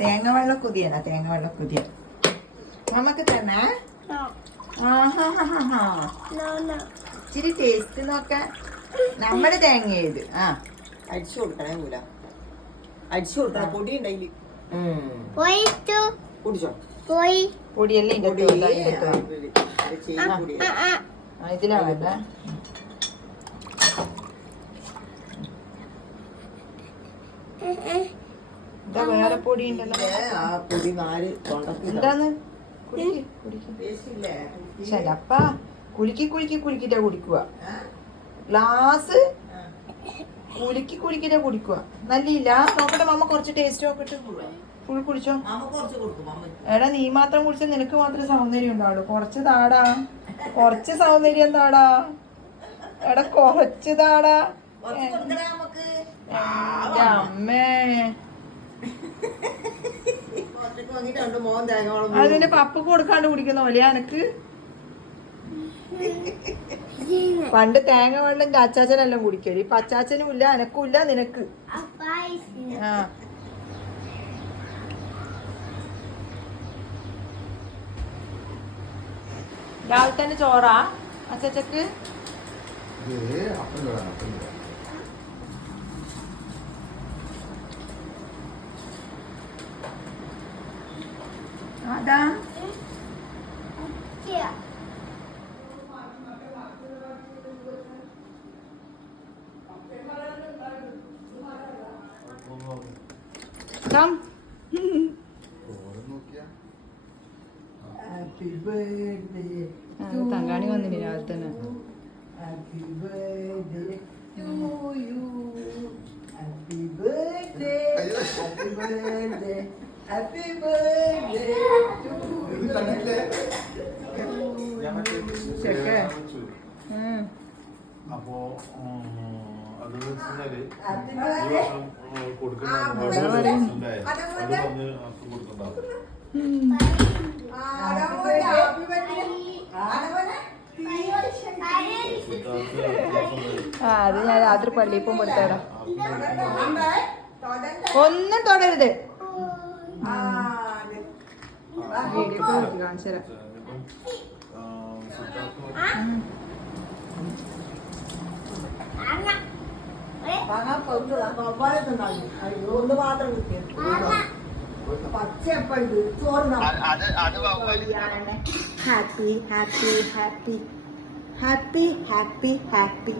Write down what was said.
തേങ്ങ വെള്ളം കുതിയന തേങ്ങ വെള്ളം കുതിയ നമുക്ക് തന്നെ ഇച്ചിരി ടേസ്റ്റ് നോക്കാൻ നമ്മുടെ തേങ്ങ ഏത് അടിച്ചു കൊടുക്കണേ മൂല അടിച്ചു കൊടുക്കണ പൊടി ഉണ്ടായില് കുടിച്ചോ പൊടിയല്ലേ ഇതിലാ വേണ്ട ഇതാ വേറെ പൊടി ഉണ്ടല്ലോ ആ പൊടി നാല് എന്താന്ന് ശരപ്പ കുലുക്കിട്ടാ കുടിക്കുക ഗ്ലാസ് കുലുക്കിട്ടാ കുടിക്കുക നല്ലില്ല നോക്കട്ടെ മമ്മ കുറച്ച് ടേസ്റ്റ് നോക്കട്ടെ ഫുൾ കുടിച്ചോ എടാ നീ മാത്രം കുടിച്ച നിനക്ക് മാത്രമേ സൗന്ദര്യം ഉണ്ടാവുള്ളൂ കുറച്ച് താടാ കുറച്ച് സൗന്ദര്യം താടാ എടാ കുറച്ച് താടാ അമ്മേ അതിന്റെ പപ്പക്ക് കൊടുക്കാണ്ട് കുടിക്കുന്ന പോലെയാ എനക്ക് പണ്ട് തേങ്ങ വെള്ളം അച്ചാച്ചനെല്ലാം കുടിക്കല് ഇപ്പൊ അച്ചാച്ചനും ഇല്ല എനക്കും ഇല്ല നിനക്ക് രാവിലെ തന്നെ ചോറാ അച്ചാച്ചക്ക് അതാ തങ്കാണി വന്നിന് രാവിലെ തന്നെ അപ്പോ അത് വെച്ചാല് കൊടുക്കണ്ട അത് ഞാൻ രാത്രി പള്ളിയിൽ പോകുമ്പോ എടുത്തേടാ ഒന്നും തൊടരുത് വീഡിയോ കാണിച്ചു തരാം ഒന്ന് മാത്രം കിട്ടിയ പച്ചപ്പണ്ട് ചോറ് happy happy happy happy happy happy